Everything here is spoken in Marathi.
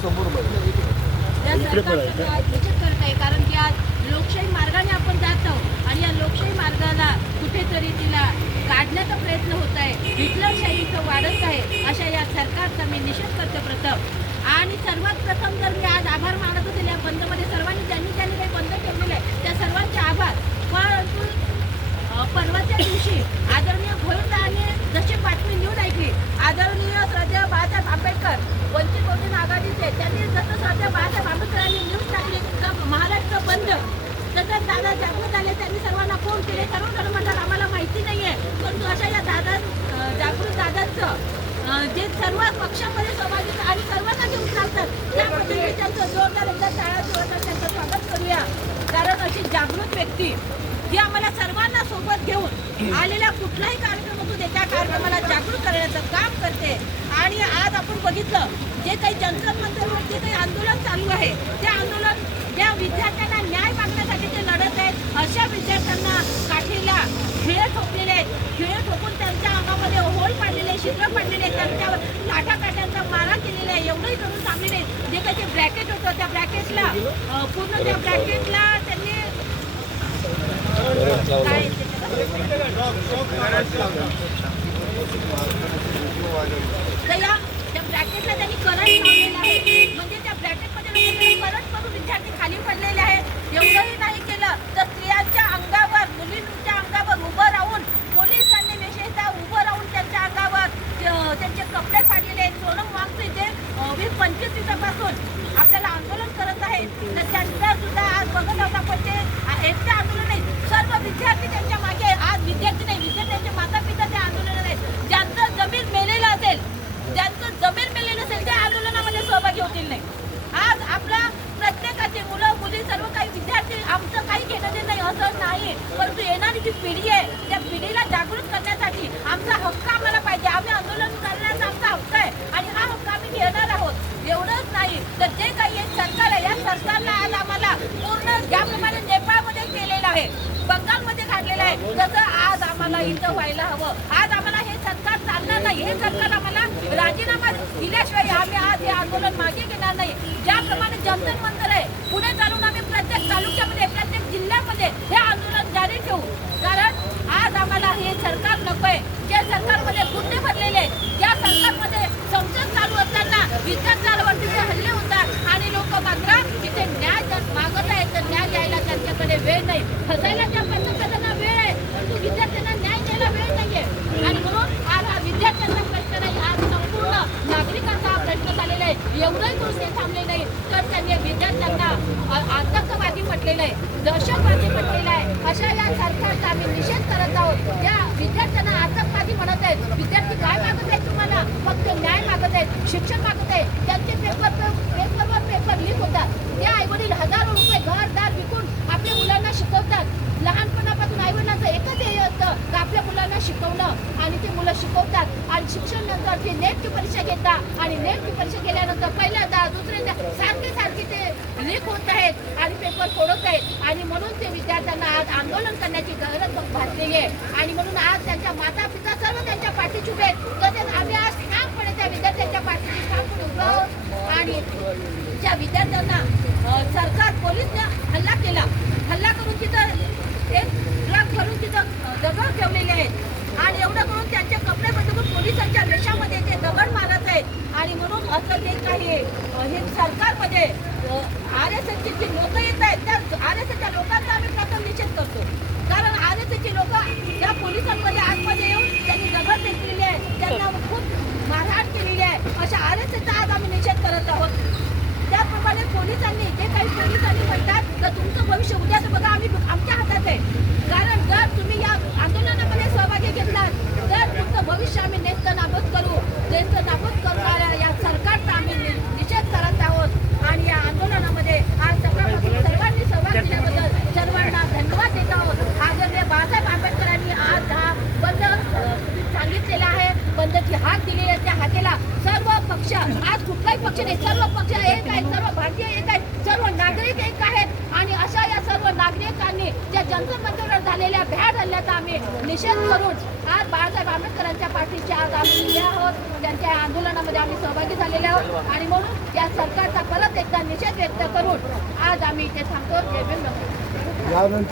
या सरकारचं आज निषेध करत आहे, कारण की आज लोकशाही मार्गाने आपण जात आहोत आणि या लोकशाही मार्गाला कुठेतरी तिला काढण्याचा प्रयत्न होत आहे, हिटलरशाही इथं वाढत आहे. अशा या सरकारचा मी निषेध करते प्रथम. आणि सर्वात प्रथम जर मी आज आभार मानत असेल या बंदमध्ये सर्वांनी ज्यांनी काही बंद ठेवलेलं आहे त्या सर्वांचे आभार. परंतु परवाच्या दिवशी आदरणीय भोईरने जशी बातमी न्यूज ऐकली, आदरणीय श्रद्धेय बाळासाहेब आंबेडकर वंचित बहुजन आघाडीचे त्यांनी जसं श्रद्धेय बाळासाहेब आंबेडकरांनी न्यूज टाकली महाराष्ट्र बंद, तसंच दादा जागृत आले. त्यांनी सर्वांना फोन केले, सर्वजण म्हणतात आम्हाला माहिती नाही आहे. परंतु अशा या जागृत दादांचं जे सर्व पक्षामध्ये सहभागी आणि सर्वांना घेऊन चालतात त्याबद्दल त्यांचं जोरदार एकदा टाळ्या त्यांचं स्वागत करूया. कारण अशी जागृत व्यक्ती जी आम्हाला सर्वांना सोबत घेऊन आलेल्या कुठलाही कार्यक्रम असू दे त्या कार्यक्रमाला जागृत करण्याचं काम करते. आणि आज आपण बघितलं जे काही जंतर मंतरवर जे काही आंदोलन चालू आहे ते आंदोलन ज्या विद्यार्थ्यांना न्याय मागण्यासाठी ते लढत आहेत अशा विद्यार्थ्यांना काठीला खिळे ठोकलेले आहेत. खिळे ठोकून त्यांच्या अंगामध्ये होल पाडलेले, छिद्र पडलेले, त्यांच्यावर काठ्यांचा मारा केलेला आहे. एवढंही करून थांबलेले जे काही ते ब्रॅकेट होतं त्या ब्रॅकेटला पूर्ण त्या ब्रॅकेटला त्यांनी काय त्या ब्रॅकेटला त्यांनी करंट लावलेला आहे. म्हणजे त्या ब्रॅकेटमध्ये करंट करून विद्यार्थी खाली पडलेले आहेत. एवढंही नाही केलं तर स्त्रियांच्या अंगावर, मुलींच्या अंगावर उभं राहून पोलिसांनी विशेषतः उभं राहून त्यांच्या अंगावर त्यांचे कपडे फाडलेले आहेत. सोनम वांगचे जे 20-25 दिवसापासून आपल्याला आंदोलन करत आहेत तर त्यांचं सुद्धा आज बघत होता. पण ते एकटे आंदोलन नाही, सर्व विद्यार्थी त्यांच्या मागे. आज विद्यार्थी नाही, विद्यार्थ्यांचे माता पिता त्या आंदोलनात आहेत. ज्यांचं जमीन मेलेलं असेल त्या आंदोलनामध्ये सहभागी होतील नाही. आज आपला प्रत्येकाची मुलं मुली सर्व काही विद्यार्थी आमचं काही घेणं देणं नाही असं नाही, परंतु येणारी जी पिढी आहे त्या पिढीला जागृत करण्यासाठी आमचा हक्क आम्हाला पाहिजे. आम्ही आंदोलन करण्याचा आमचा हक्क आहे आणि हा हक्क आम्ही घेणार आहोत. एवढंच नाही तर जे काही एक सरकार आहे या सरकारला आज आम्हाला पूर्ण ज्याप्रमाणे नेपाळमध्ये केलेलं आहे, बंगालमध्ये काढलेलं आहे, तसं आज आम्हाला इथं व्हायला हवं. आज आम्हाला हे सरकार चालणार नाही. हे सरकार आम्हाला राजीनामा दिल्याशिवाय आम्ही आज हे आंदोलन मागे घेणार नाही. ज्याप्रमाणे जंतर मंतर आहे पुढे चालून आम्ही प्रत्येक तालुक्यामध्ये प्रत्येक जिल्ह्यामध्ये हे आंदोलन जारी ठेवू. कारण आज आम्हाला हे सरकार नकोय जे सरकारमध्ये गुन्हे भरलेले आहेत, ज्या सरकारमध्ये संसद चालू असताना विद्यार्थ्यांवरती हल्ले होतात आणि लोक मात्र तिथे न्याय मागत आहेत तर न्याय द्यायला त्यांच्याकडे वेळ नाही. फसायला त्या पंतप्रधानांना वेळ आहे परंतु विद्यार्थ्यांना न्याय द्यायला वेळ नाहीये. आणि म्हणून आज हा विद्यार्थ्यांचा प्रश्न नाही, आज संपूर्ण नागरिकांचा हा प्रश्न झालेला आहे. एवढंही करून ते थांबले नाही तर त्यांनी विद्यार्थ्यांना आतंकवादी म्हटलेलं आहे, दहशतवादी म्हटलेलं आहे. अशा या सरकारचा आम्ही निषेध करत आहोत. या विद्यार्थ्यांना आतंकवादी म्हणत आहेत. विद्यार्थी काय मागत आहेत? तुम्हाला फक्त न्याय मागत आहेत, शिक्षण मागत आहेत. त्यांचे पेपरवर पेपर लीक होतात. ते आईवडील हजारो रुपये घरदार विकून आपल्या मुलांना शिकवतात. लहानपणापासून आईवडिलांचं एकच ध्येय असतं की आपल्या मुलांना शिकवणं आणि ते मुलं शिकवतात आणि शिक्षण नंतर ते नेटची परीक्षा घेतात आणि नेटची परीक्षा केल्यानंतर पहिल्यांदा दुसऱ्यांदा सारखे ते लीक होत आहेत आणि पेपर फोडत आहेत. आणि म्हणून ते विद्यार्थ्यांना आज आंदोलन करण्याची गरज भासलेली आहे. आणि म्हणून आज त्यांच्या माता पिता सर्व त्यांच्या पाठीशी उभे आहेत. तर आम्ही आज ठामपणे त्या विद्यार्थ्यांच्या पाठीशी ठामपणे उभं आहोत. आणि त्या विद्यार्थ्यांना सरकार पोलीसने हल्ला करून तिथं एक ट्रक भरून तिथं दगड ठेवलेले आहेत आणि एवढं करून त्यांचे कपडे बदलून पोलिसांच्या वेशामध्ये ते दगड मारत आहेत. आणि म्हणून असं जे काही हे सरकारमध्ये RSSची जी लोक येत आहेत त्या RSSच्या लोकांचा आम्ही प्रथम निषेध करतो. कारण RSSची लोक त्या पोलिसांमध्ये आतमध्ये येऊन त्यांनी दगड फेकलेले आहेत, त्यांना खूप मारहाण केलेली आहे. अशा RSSचा आज आम्ही निषेध करत आहोत. त्याप्रमाणे पोलिसांनी जे काही पोलिसांनी म्हणतात तर तुमचं भविष्य उद्याचं बघा आमच्या हातात आहे. कारण जर तुम्ही या आंदोलनामध्ये सहभागी घेतलात तर तुमचं भविष्य आम्ही नेस्तनाबूत करू. नेस्तनाबूत करणाऱ्या या सरकारचा आम्ही निषेध करत आहोत. आणि या आंदोलनामध्ये आज सकाळपासून सर्वांनी सहभाग दिल्याबद्दल सर्वांना धन्यवाद देत आहोत. आदरणीय बाळासाहेब आंबेडकरांनी आज हा बंद सांगितलेला आहे, बंदची हाक दिलेली आहे. त्या हाकेला सर्व पक्ष, आज कुठलाही पक्ष नाही, सर्व पक्ष एक आहेत, सर्व भारतीय एक आहेत, सर्व नागरिक एक आहेत. आणि अशा या सर्व नागरिकांनी ज्या जंतर मंतरवर झालेल्या भ्याड हल्ल्याचा आम्ही निषेध करून आज बाळासाहेब आंबेडकरांच्या पाठीशी आज आम्ही उभे आहोत. त्यांच्या आंदोलनामध्ये आम्ही सहभागी झालेले आहोत. आणि म्हणून या सरकारचा व्यक्त करून आज आम्ही इथे थांबतो. जय भीम. यानंतर